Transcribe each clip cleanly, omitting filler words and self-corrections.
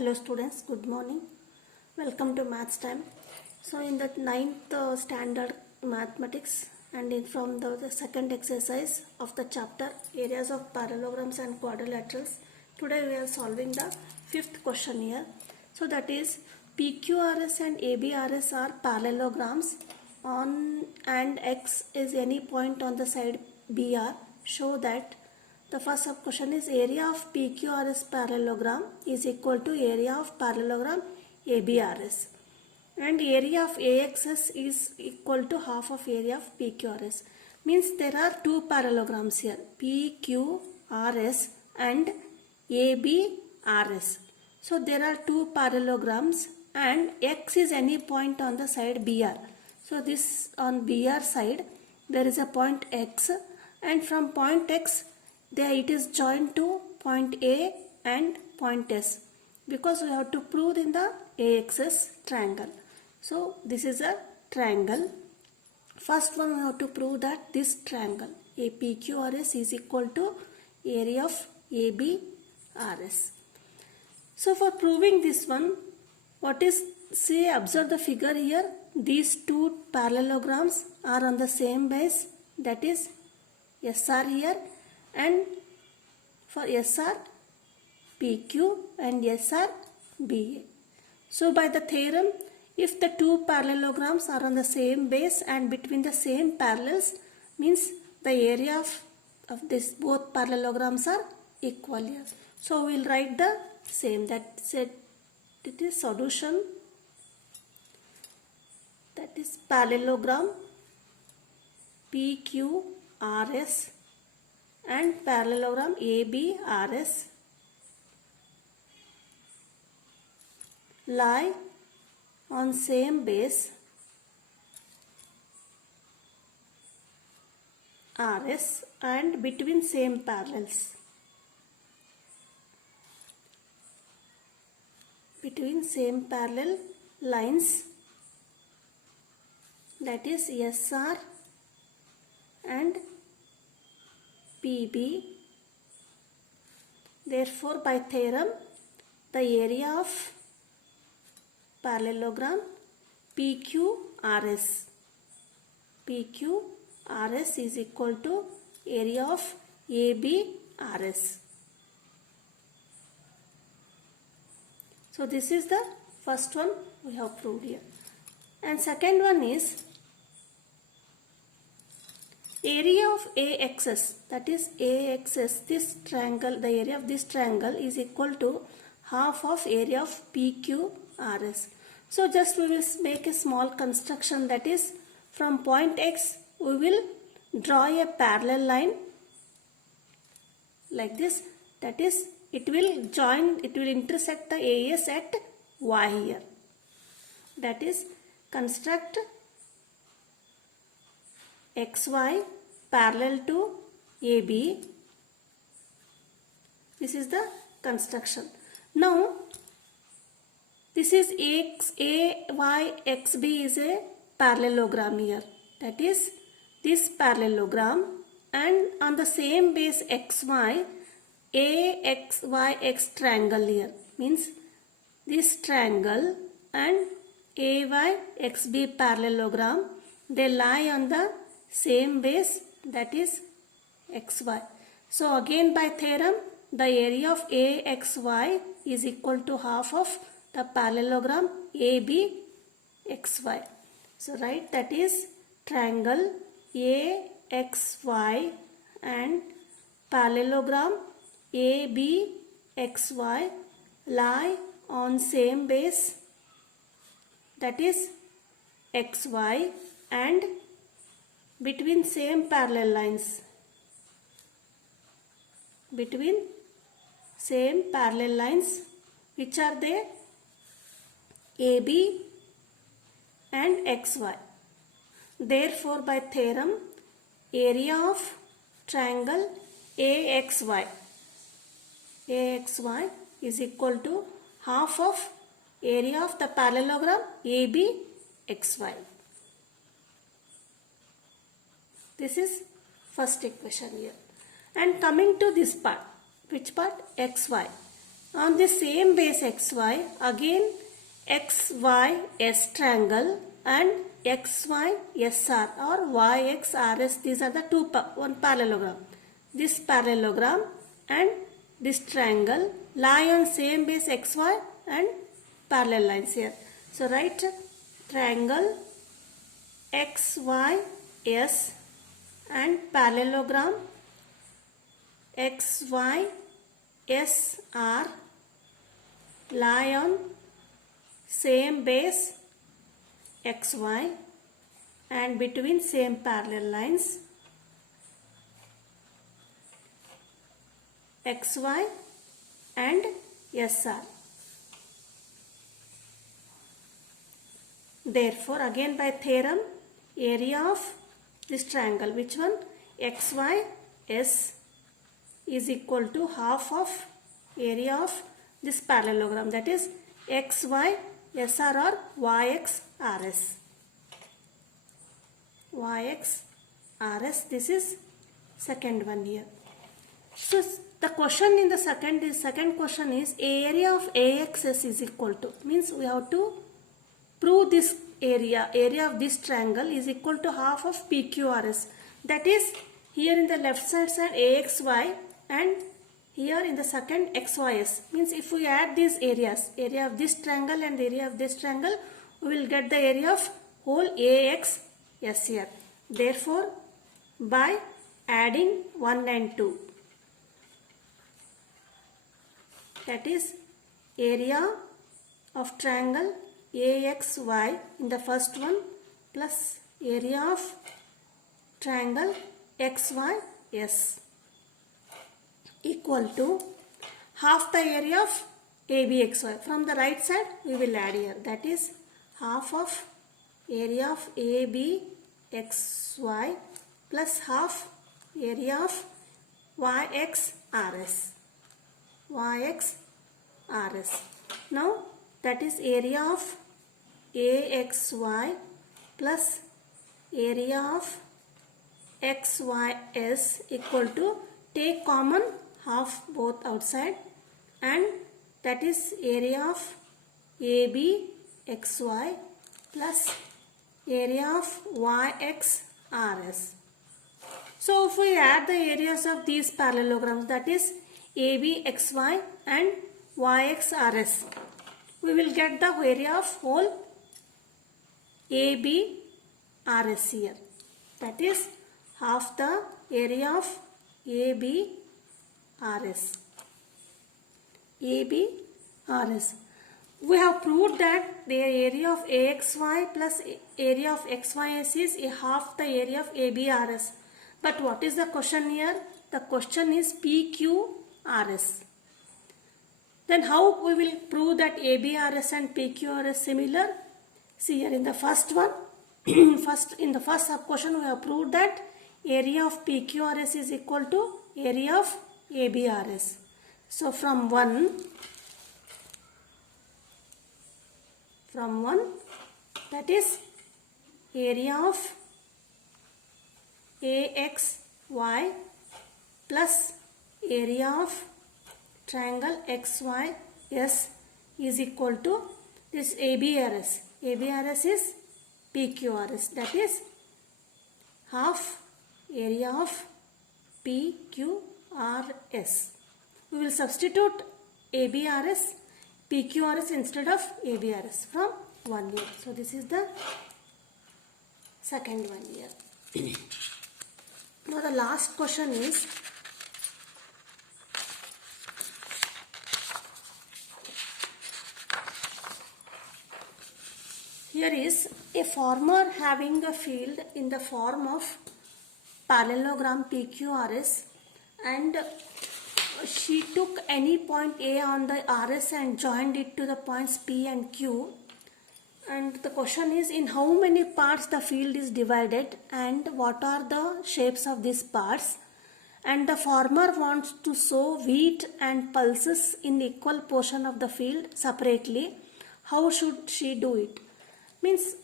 Hello students, good morning. Welcome to Maths time. So in the ninth standard mathematics and from the second exercise of the chapter areas of parallelograms and quadrilaterals, today we are solving the fifth question here. So that is PQRS and ABRS are parallelograms on and X is any point on the side BR. Show that the first sub question is area of PQRS parallelogram is equal to area of parallelogram ABRS, and area of AXS is equal to half of area of PQRS. Means there are two parallelograms here, PQRS and ABRS. So there are two parallelograms and X is any point on the side BR. So this on BR side there is a point X, and from point X there it is joined to point A and point S, because we have to prove in the AXS triangle. So this is a triangle. First one we have to prove that this triangle APQRS is equal to area of ABRS. So for proving this one, what is, say, observe the figure here. These two parallelograms are on the same base, that is SR here, and for SR PQ and SR BA. So by the theorem, if the two parallelograms are on the same base and between the same parallels, means the area of this both parallelograms are equal here. So we will write the same, that said it is solution, that is parallelogram PQRS and parallelogram ABRS lie on same base RS and between same parallels. Between same parallel lines, that is SR and PB. Therefore, by theorem, the area of parallelogram PQRS is equal to area of ABRS. So this is the first one we have proved here. And second one is area of AXS, that is AXS, this triangle, the area of this triangle is equal to half of area of PQRS. So just we will make a small construction, that is from point X we will draw a parallel line like this, that is it will intersect the AS at Y here. That is construct XY parallel to AB. This is the construction. Now this is AYXB is a parallelogram here. That is this parallelogram, and on the same base XY, AXYX triangle here. Means this triangle and AYXB parallelogram, they lie on the same base, that is XY. So again by theorem, the area of AXY is equal to half of the parallelogram ABXY. So write, that is triangle AXY and parallelogram ABXY lie on same base, that is XY, and between same parallel lines. Between same parallel lines, which are there? AB and XY. Therefore, by theorem, area of triangle AXY is equal to half of area of the parallelogram ABXY. This is first equation here. And coming to this part, which part? XY. On the same base xy, again XYS triangle and XYSR or YXRS, these are the one parallelogram. This parallelogram and this triangle lie on same base XY and parallel lines here. So write triangle XYS and parallelogram XYSR lie on same base XY and between same parallel lines XY and SR. Therefore, again by theorem, area of this triangle, which one? XYS is equal to half of area of this parallelogram, that is XYSR or YXRS. YXRS, this is second one here. So the question in the second question is area of AXS is equal to, means we have to prove this area of this triangle is equal to half of PQRS. That is, here in the left side AXY and here in the second XYS. Means if we add these areas, area of this triangle and the area of this triangle, we will get the area of whole AXS here. Therefore, by adding 1 and 2, that is area of triangle AXY in the first one plus area of triangle XYS equal to half the area of ABXY. From the right side we will add here, that is half of area of ABXY plus half area of YXRS. Now that is area of AXY plus area of XYS equal to, take common half both outside, and that is area of ABXY plus area of YXRS. So if we add the areas of these parallelograms, that is ABXY and YXRS, we will get the area of whole ABRS here. That is half the area of ABRS. We have proved that the area of AXY plus area of XYS is half the area of ABRS. But what is the question here? The question is PQRS. Then how we will prove that ABRS and PQRS similar? See here in the first one, in the first sub question we have proved that area of PQRS is equal to area of ABRS. So from 1, that is area of AXY plus area of triangle XYS is equal to this ABRS. ABRS is PQRS, that is half area of PQRS. We will substitute ABRS, PQRS instead of ABRS from 1 year. So this is the second one here. Now the last question is, here is a farmer having a field in the form of parallelogram PQRS, and she took any point A on the RS and joined it to the points P and Q. And the question is, in how many parts the field is divided and what are the shapes of these parts. And the farmer wants to sow wheat and pulses in equal portion of the field separately. How should she do it? Means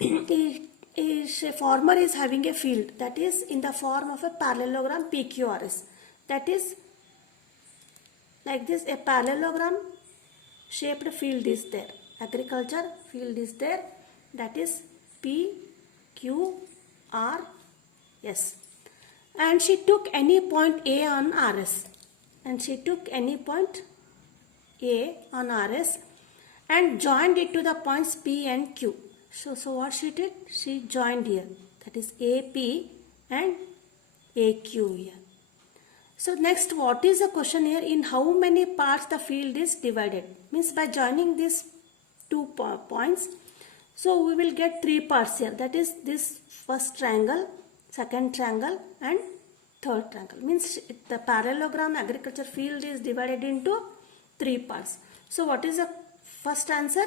a farmer is having a field that is in the form of a parallelogram PQRS. That is Like this, a parallelogram shaped field is there. Agriculture field is there. That is P, Q, R, S. And she took any point A on RS. And she took any point A on RS and joined it to the points P and Q. So what she did? She joined here. That is AP and AQ here. So next, what is the question here? In how many parts the field is divided? Means by joining these two points, so we will get three parts here. That is this first triangle, second triangle and third triangle. Means the parallelogram agriculture field is divided into three parts. So what is the first answer?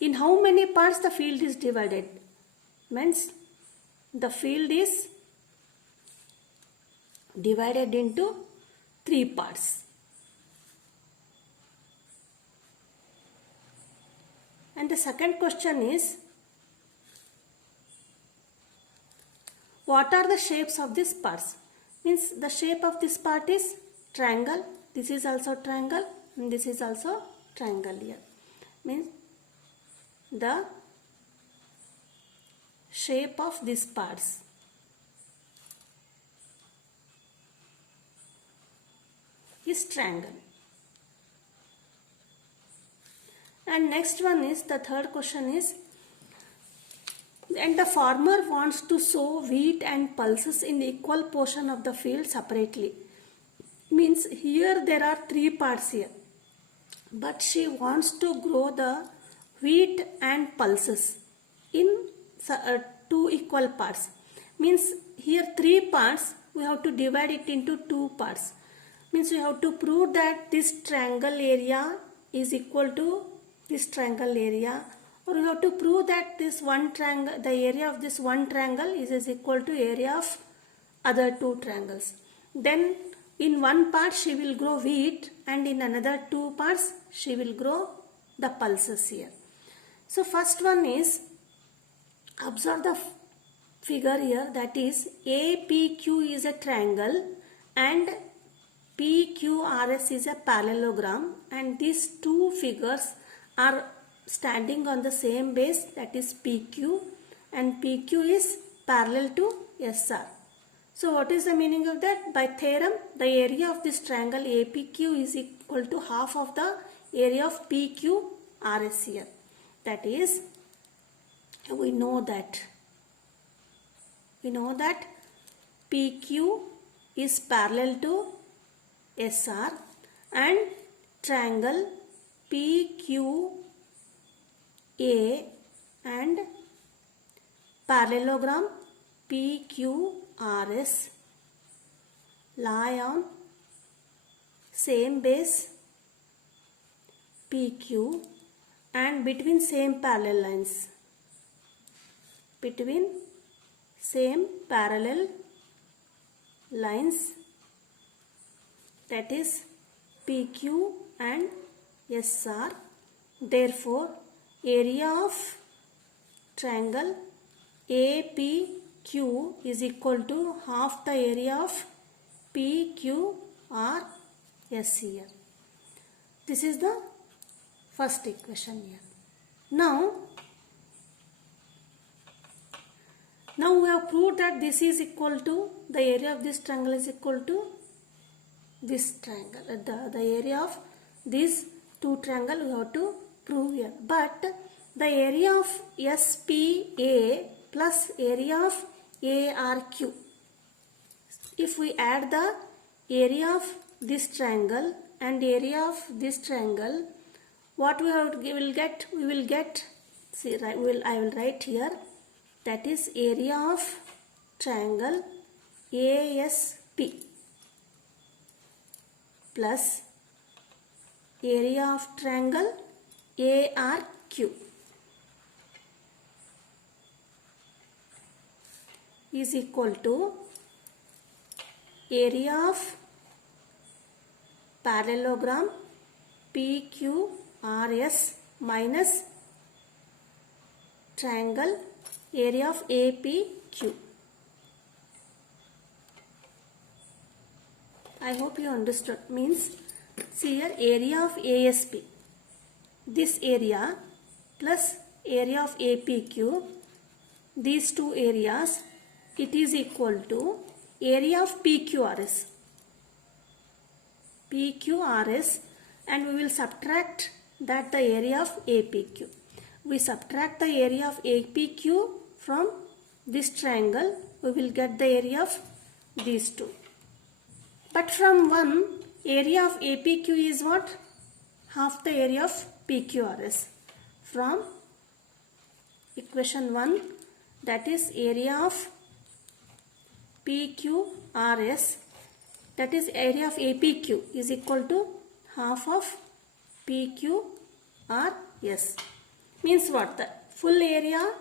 In how many parts the field is divided? Means the field is divided into three parts. And the second question is, what are the shapes of these parts? Means the shape of this part is triangle. This is also triangle and this is also triangle here. Means the shape of these parts is triangle. And next one is, the third question is, and the farmer wants to sow wheat and pulses in equal portion of the field separately. Means here there are three parts here, but she wants to grow the wheat and pulses in two equal parts. Means here three parts, we have to divide it into two parts. Means we have to prove that this triangle area is equal to this triangle area, or we have to prove that this one triangle, the area of this one triangle is equal to area of other two triangles. Then in one part she will grow wheat and in another two parts she will grow the pulses here. So first one is, observe the figure here, that is APQ is a triangle and PQRS is a parallelogram, and these two figures are standing on the same base, that is PQ, and PQ is parallel to SR. So what is the meaning of that? By theorem, the area of this triangle APQ is equal to half of the area of PQRS here. That is, we know that PQ is parallel to SR and triangle PQA and parallelogram PQRS lie on same base PQ and between same parallel lines. Between same parallel lines, that is PQ and SR. Therefore, area of triangle APQ is equal to half the area of PQRS here. This is the first equation here. Now we have proved that this is equal to, the area of this triangle is equal to this triangle. The area of these two triangles we have to prove here. But the area of SPA plus area of ARQ, if we add the area of this triangle and area of this triangle, what we will get? We will get, see, I will write here, that is area of triangle ASP plus area of triangle ARQ is equal to area of parallelogram PQRS minus triangle area of APQ. I hope you understood. Means See here, area of ASP. This area plus area of APQ, these two areas, it is equal to area of PQRS. PQRS, and we will subtract that the area of APQ. We subtract the area of APQ from this triangle, we will get the area of these two. But from one, area of APQ is what? Half the area of PQRS. From equation 1, that is area of PQRS, that is area of APQ is equal to half of PQRS. Means what? The full area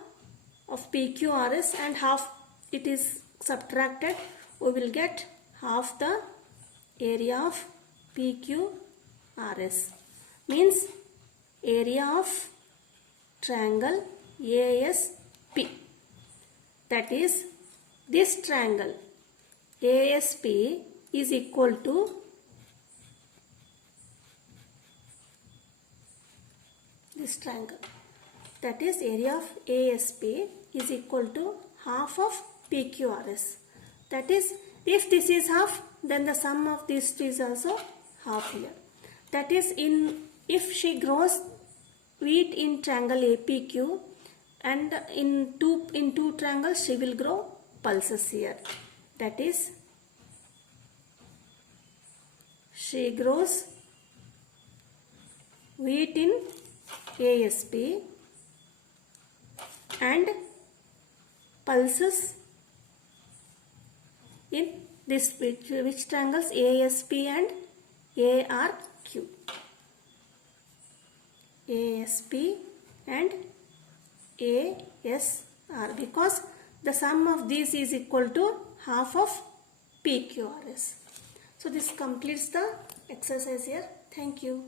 of PQRS and half it is subtracted, we will get half the area of PQRS. Means area of triangle ASP, that is this triangle ASP is equal to this triangle, that is area of ASP is equal to half of PQRS. That is, if this is half, then the sum of these two is also half here. That is, if she grows wheat in triangle APQ, and in two triangles she will grow pulses here. That is, she grows wheat in ASP and pulses in this which triangles ASP and ARQ. ASP and ASR, because the sum of these is equal to half of PQRS. So this completes the exercise here. Thank you.